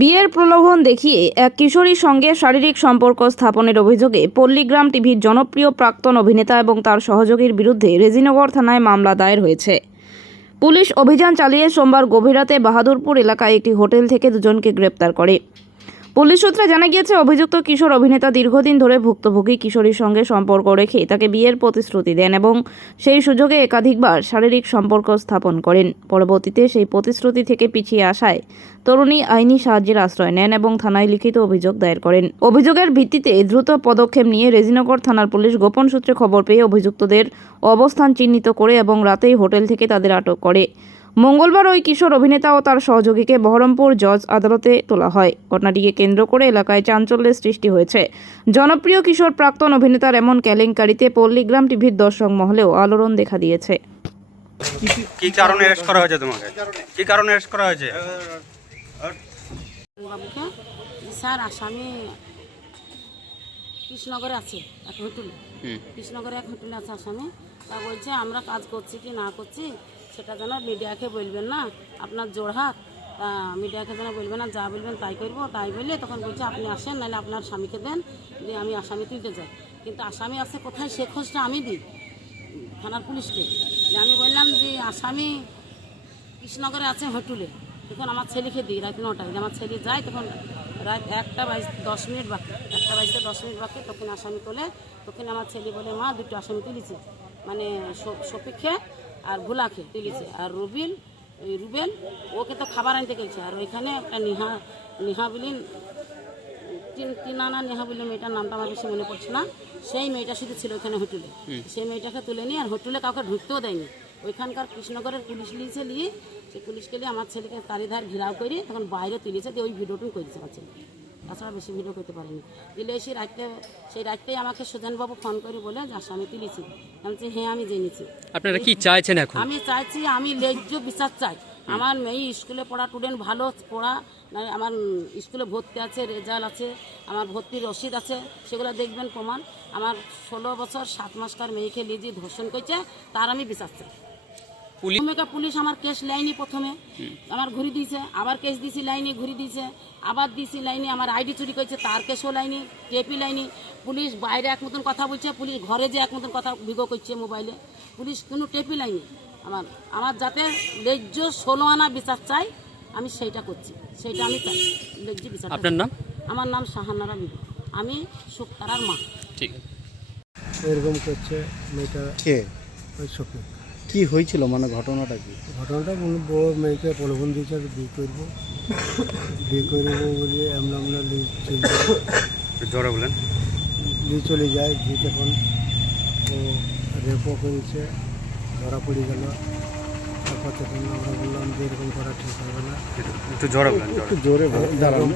বিয়ের প্রলোভন দেখিয়ে এক কিশোরীর সঙ্গে শারীরিক সম্পর্ক স্থাপনের অভিযোগে পল্লীগ্রাম টিভির জনপ্রিয় প্রাক্তন অভিনেতা এবং তার সহযোগীর বিরুদ্ধে রেজিনগর থানায় মামলা দায়ের হয়েছে। পুলিশ অভিযান চালিয়ে সোমবার গভীর রাতে বাহাদুরপুর এলাকায় একটি হোটেল থেকে দুজনকে গ্রেপ্তার করে। পুলিশ সূত্রে জানা গিয়েছে, অভিযুক্ত কিশোর অভিনেতা দীর্ঘদিন ধরে ভুক্তভোগী কিশোরীর সঙ্গে সম্পর্ক রেখে তাকে বিয়ের প্রতিশ্রুতি দেন এবং সেই সুযোগে একাধিকবার শারীরিক সম্পর্ক স্থাপন করেন। পরবর্তীতে সেই প্রতিশ্রুতি থেকে পিছিয়ে আসায় তরুণী আইনি সাহায্যের আশ্রয় নেন এবং থানায় লিখিত অভিযোগ দায়ের করেন। অভিযোগের ভিত্তিতে দ্রুত পদক্ষেপ নিয়ে রেজিনগর থানার পুলিশ গোপন সূত্রে খবর পেয়ে অভিযুক্তদের অবস্থান চিহ্নিত করে এবং রাতেই হোটেল থেকে তাদের আটক করে। মঙ্গলবার ওই কিশোর অভিনেতা ও তার সহযোগীকে বহরমপুর জজ আদালতে তোলা হয়। ঘটনাটিকে কেন্দ্র করে এলাকায় চাঞ্চল্যের সৃষ্টি হয়েছে। জনপ্রিয় কিশোর প্রাক্তন অভিনেতার এমন কেলেঙ্কারিতে পল্লীগ্রাম টিভির দর্শক মহলেও আলোড়ন দেখা দিয়েছে। কি কারণে অ্যারেস্ট করা হয়েছে তোমাকে? কি কারণে অ্যারেস্ট করা হয়েছে? বাবুকে স্যার আসামি কৃষ্ণনগরে আছে এক হোটেলে, কৃষ্ণনগরে এক হোটেলে আছে আসামি। তা বলছে আমরা কাজ করছি কি না করছি সেটা যেন মিডিয়াকে বলবেন না, আপনার জোড়হাত, মিডিয়াকে যেন বলবেন না, যা বলবেন তাই করবো। তাই বললে তখন বলছে আপনি আসেন, নাহলে আপনার স্বামীকে দেন, যে আমি আসামি তুলতে যাই। কিন্তু আসামি আছে কোথায় সে খোঁজটা আমি দিই থানার পুলিশকে। যে আমি বললাম যে আসামি কৃষ্ণনগরে আছে হোটেলে, তখন আমার ছেলেকে দিই রাত 9টায়, যে আমার ছেলে যায়, তখন রাত 1টা বাজে 10 মিনিট বাকি, 1টা বাজতে 10 মিনিট বাকি, তখন আসামি তোলে। তখন আমার ছেলে বলে মা দুটো আসামি তুলেছে, মানে শফিককে আর ভোলাকে তুলেছে, আর রুবেল ওকে তো খাবার আনতে গেছে। আর ওইখানে একটা নেহা বলি টিনানা নেহা বলে মেয়েটার নামটা আমার বেশি মনে পড়ছে না, সেই মেয়েটা শুধু ছিল ওইখানে হোটেলে। সেই মেয়েটাকে তুলে নিয়ে আর হোটেলে কাউকে ঢুকতেও দেয়নি। ওইখানকার কৃষ্ণনগরের পুলিশ নিয়েছে, নিয়ে সেই পুলিশকে নিয়ে আমার ছেলেকে চারিধার ঘেরাও করে তখন বাইরে তুলেছে, দিয়ে ওই ভিডিওটুকু করেছে আমার ছেলে। তাছাড়া বেশি ভিডিও করতে পারিনি। দিলে সেই রাতটাই আমাকে সুজানবাবু ফোন করে বলে যে আসামি তুলেছি। আমি বলছি হ্যাঁ আমি জেনেছি। আপনারা কি চাইছেন এখন? আমি চাইছি আমি ন্যায্য বিচার চাই। আমার মেয়ে স্কুলে পড়া স্টুডেন্ট, ভালো পড়া, আমার স্কুলে ভর্তি আছে, রেজাল্ট আছে, আমার ভর্তির রসিদ আছে, সেগুলো দেখবেন প্রমাণ। আমার 16 বছর 7 মাসকার মেয়েকে লিজি ধর্ষণ করেছে, তার আমি বিচার চাই। পুলিশ আমার কেস লাইনি, প্রথমে আমার ঘুরি দিয়েছে, আবার কেস দিয়েছি লাইনি, ঘুরি দিয়েছে, আবার দিয়েছি লাইনি। আমার আইডি চুরি করেছে, তার কেসও লাইনি, টেপি লাইনি। পুলিশ বাইরে এক মতন কথা বলছে, পুলিশ ঘরে যে এক মতন কথা ভিডিও করছে মোবাইলে, পুলিশ কোনো টেপি লাইনি। আমার যাতে ন্যায্য 16 আনা বিচার চাই, আমি সেইটা করছি, সেইটা আমি চাই, ন্যায্য বিচার। আপনার নাম? আমার নাম শাহানারা বিবি, আমি শুক্তারার মা। ঠিক আছে। এরকম করছে মেয়েটা কে? ওই শফিক। কি হয়েছিল, মানে ঘটনাটা কি? ঘটনাটা বড় মেয়েকে প্রলোভন দিয়েছে বিয়ে করবো বলে আমরা জোরে বলেন। নিয়ে চলে যায়। গিয়ে তখন ও রেপও করেছে, ধরা পড়ে গেল। তারপর তখন আমরা বললাম যে এরকম করা ঠিক হবে না, একটু জোরে বলেন। একটু জোরে দাঁড়ান।